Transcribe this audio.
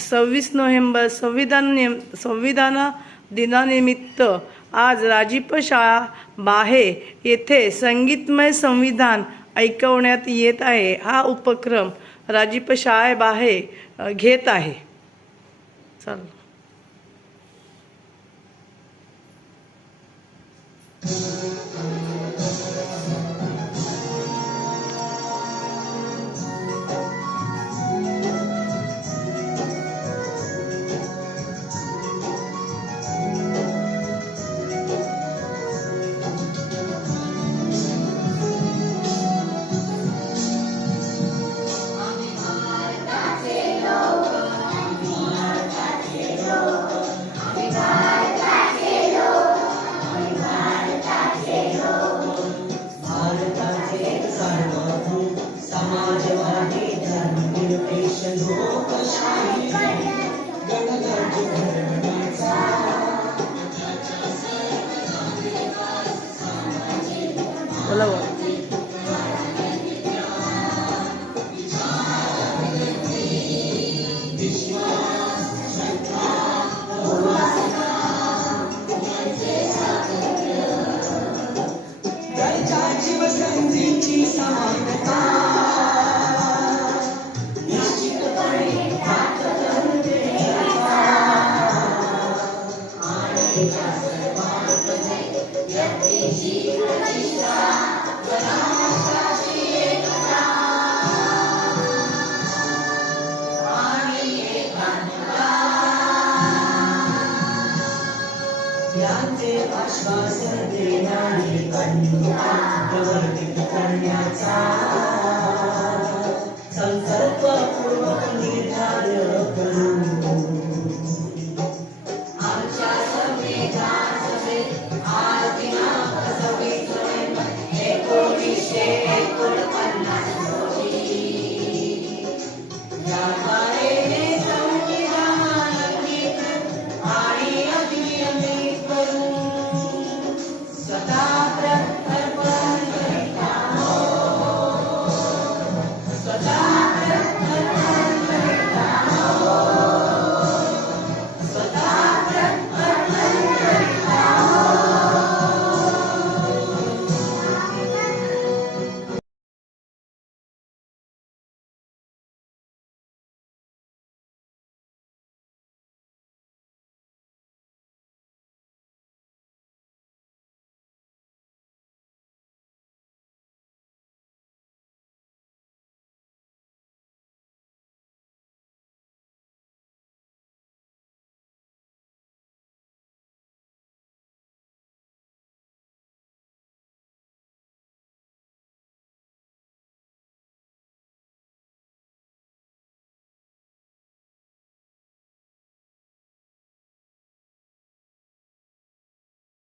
सव्वीस नोव्हेंबर संविधान नि संविधान दिनानिमित्त आज राजीप शाळा बाहे येथे संगीतमय संविधान ऐकवण्यात येत आहे. हा उपक्रम राजीप शाळा बाहे घेत आहे. चालू. बोला बोला दर्जाची आश्वासन देणारी कन्या प्रवर्तित करण्याचा